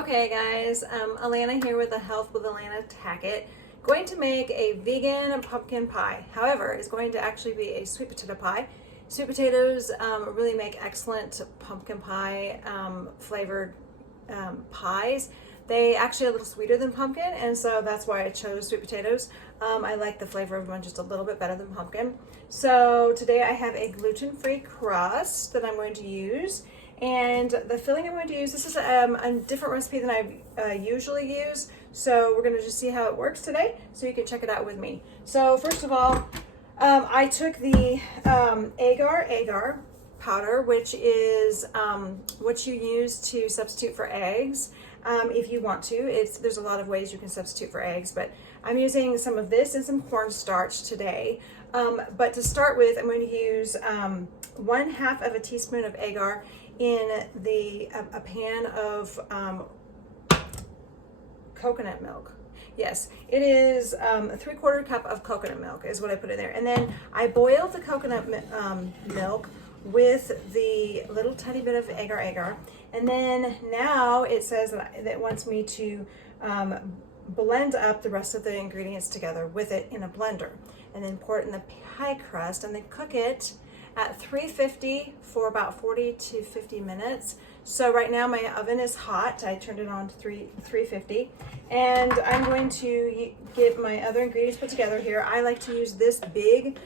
Okay guys, Alana here with the Health with Alana Tackett. Going to make a vegan pumpkin pie. However, it's going to actually be a sweet potato pie. Sweet potatoes really make excellent pumpkin pie flavored pies. They actually are a little sweeter than pumpkin, and so that's why I chose sweet potatoes. I like the flavor of them just a little bit better than pumpkin. So today I have a gluten-free crust that I'm going to use. And the filling I'm going to use, this is a different recipe than I usually use. So we're going to just see how it works today so you can check it out with me. So first of all, I took the agar powder, which is what you use to substitute for eggs. If you want to, there's a lot of ways you can substitute for eggs, but I'm using some of this and some cornstarch today. But to start with, I'm going to use 1/2 of a teaspoon of agar in a pan of coconut milk. Yes, it is a 3/4 cup of coconut milk is what I put in there. And then I boiled the coconut milk with the little tiny bit of agar. And then now it says that it wants me to blend up the rest of the ingredients together with it in a blender. And then pour it in the pie crust and then cook it at 350 for about 40 to 50 minutes. So right now my oven is hot. I turned it on to 350, and I'm going to get my other ingredients put together here. I like to use this big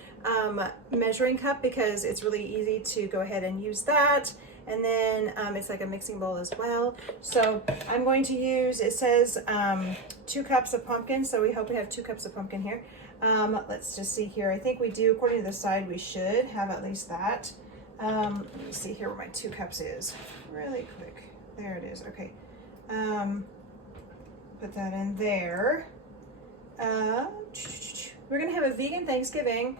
measuring cup because it's really easy to go ahead and use that. And then it's like a mixing bowl as well. So I'm going to use, it says 2 cups of pumpkin. So we hope we have 2 cups of pumpkin here. Let's just see here. I think we do, according to the side, we should have at least that. Let me see here where my 2 cups is really quick. There it is. Okay. Put that in there. We're going to have a vegan Thanksgiving.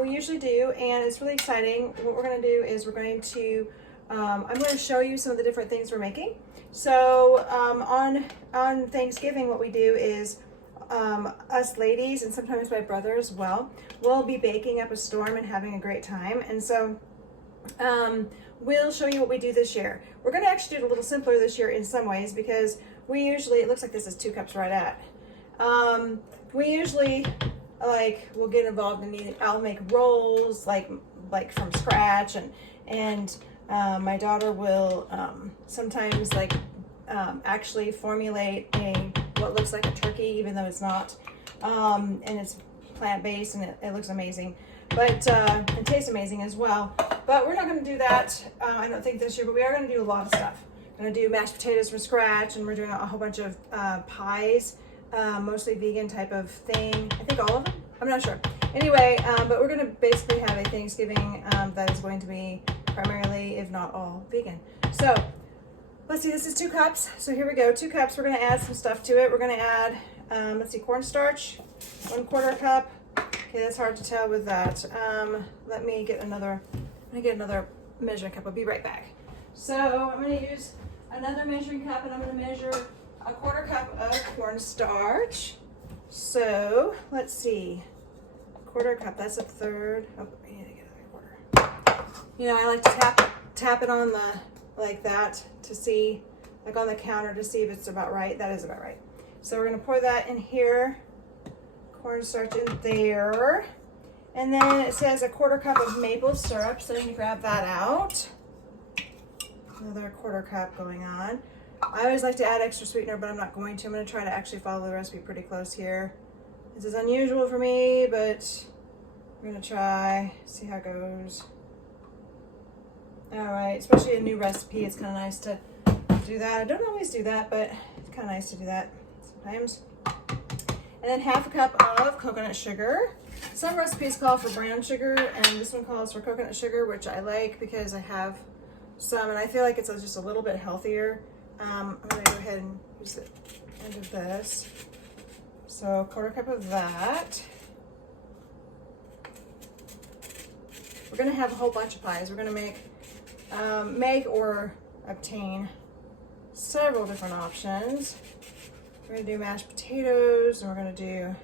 We usually do, and it's really exciting. What we're going to do is we're going to I'm going to show you some of the different things we're making. So on Thanksgiving, what we do is us ladies, and sometimes my brother as well, will be baking up a storm and having a great time. And so we'll show you what we do this year. We're going to actually do it a little simpler this year in some ways, because we usually, it looks like this is 2 cups right at. We usually we'll get involved in I'll make rolls like from scratch, and my daughter will sometimes actually formulate what looks like a turkey, even though it's not, and it's plant-based, and it looks amazing, but and tastes amazing as well. But we're not going to do that, I don't think, this year. But we are going to do a lot of stuff. We're going to do mashed potatoes from scratch, and we're doing a whole bunch of pies, mostly vegan type of thing. I think all of them. I'm not sure. Anyway, but we're going to basically have a Thanksgiving that is going to be primarily, if not all, vegan. So let's see, this is 2 cups. So here we go, 2 cups. We're going to add some stuff to it. We're going to add, let's see, cornstarch, 1/4 cup. Okay, that's hard to tell with that. Let me get another measuring cup. I'll be right back. So I'm going to use another measuring cup, and I'm going to measure 1/4 cup of cornstarch. So let's see, 1/4 cup, that's 1/3. Oh, I need to get another 1/4. You know, I like to tap it on like that to see, like on the counter, to see if it's about right. That is about right. So we're going to pour that in here, cornstarch in there, and then it says 1/4 cup of maple syrup, so you can grab that out. Another 1/4 cup going on. I always like to add extra sweetener, but I'm not going to. I'm going to try to actually follow the recipe pretty close here. This is unusual for me, but we're going to try, see how it goes. All right, especially a new recipe, it's kind of nice to do that. I don't always do that, but it's kind of nice to do that sometimes. And then 1/2 cup of coconut sugar. Some recipes call for brown sugar, and this one calls for coconut sugar, which I like because I have some, and I feel like it's just a little bit healthier. I'm going to go ahead and use the end of this. So 1/4 cup of that. We're going to have a whole bunch of pies. We're going to make or obtain several different options. We're going to do mashed potatoes, and we're going to do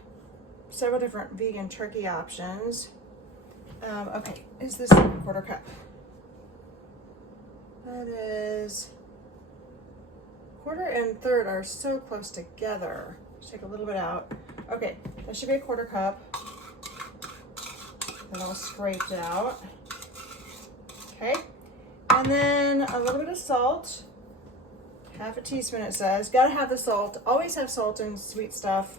several different vegan turkey options. Okay, is this 1/4 cup? That is quarter and third are so close together. Just take a little bit out. Okay, that should be a quarter cup. That all scraped out. Okay, and then a little bit of salt. Half a teaspoon it says. Gotta have the salt. Always have salt in sweet stuff.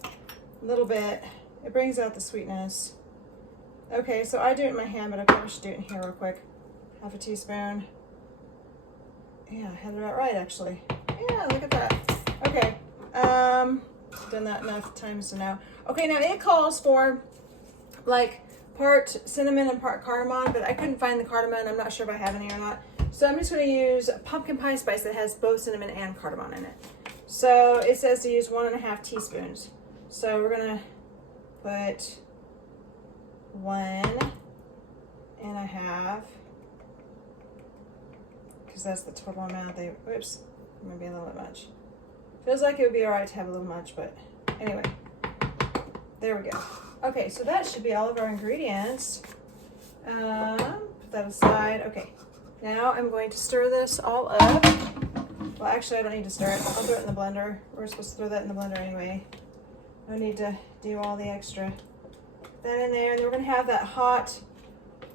A little bit. It brings out the sweetness. Okay, so I do it in my hand, but I probably should do it in here real quick. Half a teaspoon. Yeah, I had it about right actually. Yeah, look at that. Okay, done that enough times to know. Okay, now it calls for like part cinnamon and part cardamom, but I couldn't find the cardamom. I'm not sure if I have any or not. So I'm just going to use pumpkin pie spice that has both cinnamon and cardamom in it. So it says to use 1.5 teaspoons. So we're going to put 1.5, because that's the total amount. Whoops, maybe a little bit much. Feels like it would be all right to have a little much, but anyway, there we go. Okay, so that should be all of our ingredients. Put that aside. Okay. Now I'm going to stir this all up. Well, actually, I don't need to stir it. I'll throw it in the blender. We're supposed to throw that in the blender anyway. No need to do all the extra. Put that in there, and then we're going to have that hot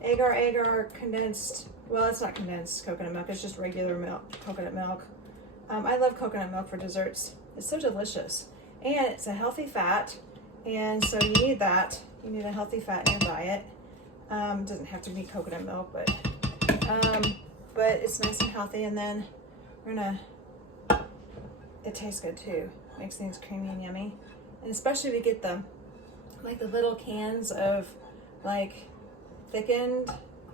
agar condensed. Well, it's not condensed coconut milk. It's just regular milk, coconut milk. I love coconut milk for desserts. It's so delicious, and it's a healthy fat, and so you need that. You need a healthy fat in your diet. It doesn't have to be coconut milk, but it's nice and healthy. And then we're gonna, it tastes good too. Makes things creamy and yummy. And especially if you get the little cans of like thickened,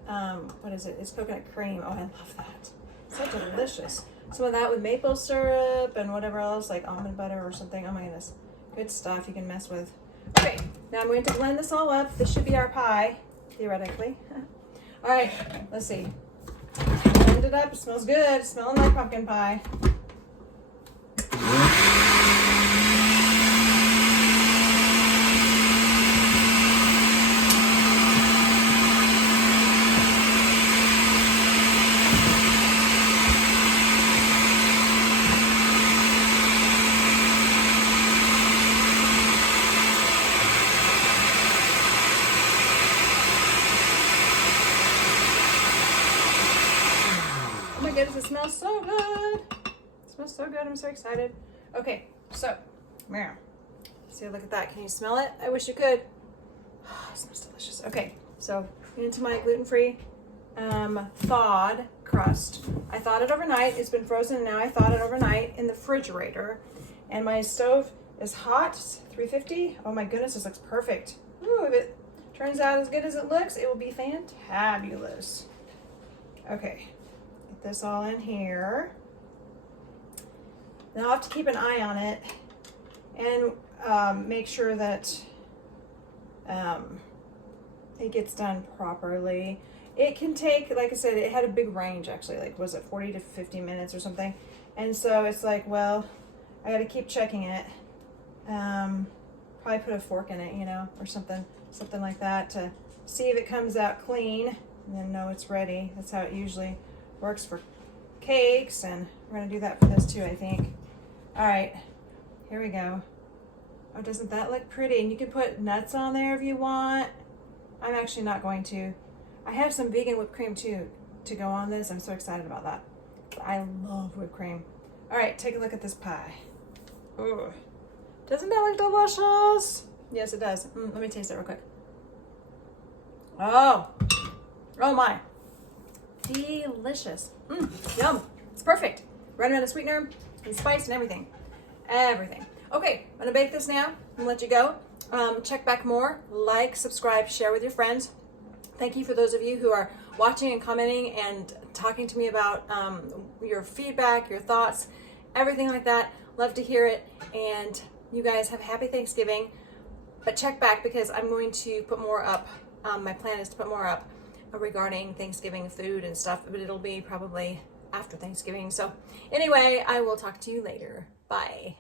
what is it? It's coconut cream. Oh, I love that. So delicious. Some of that with maple syrup and whatever else, like almond butter or something. Oh my goodness. Good stuff you can mess with. Okay, now I'm going to blend this all up. This should be our pie, theoretically. All right, let's see. Blend it up. It smells good. It's smelling like pumpkin pie. Oh my goodness, it smells so good. It smells so good. I'm so excited. Okay, so, meow. See, look at that. Can you smell it? I wish you could. Oh, it smells delicious. Okay, so into my gluten-free thawed crust. I thawed it overnight. It's been frozen, and now I thawed it overnight in the refrigerator. And my stove is hot. It's 350. Oh my goodness, this looks perfect. Ooh, if it turns out as good as it looks, it will be fantabulous. Okay. This all in here. Now I'll have to keep an eye on it and make sure that it gets done properly. It can take, like I said, it had a big range actually, like was it 40 to 50 minutes or something, and so it's like, well, I got to keep checking it. Probably put a fork in it, you know, or something like that to see if it comes out clean, and then know it's ready. That's how it usually works for cakes, and we're going to do that for this too, I think. All right, here we go. Oh, doesn't that look pretty? And you can put nuts on there if you want. I'm actually not going to. I have some vegan whipped cream too to go on this. I'm so excited about that. I love whipped cream. All right, take a look at this pie. Ooh. Doesn't that look delicious? Yes, it does. Let me taste it real quick. Oh my. Delicious. Yum. It's perfect. Right amount of sweetener and spice and everything. Okay, I'm gonna bake this now and let you go. Check back more. Like, subscribe, share with your friends. Thank you for those of you who are watching and commenting and talking to me about your feedback, your thoughts, everything like that. Love to hear it. And you guys have a happy Thanksgiving. But check back because I'm going to put more up. My plan is to put more up regarding Thanksgiving food and stuff, but it'll be probably after Thanksgiving. So anyway, I will talk to you later. Bye.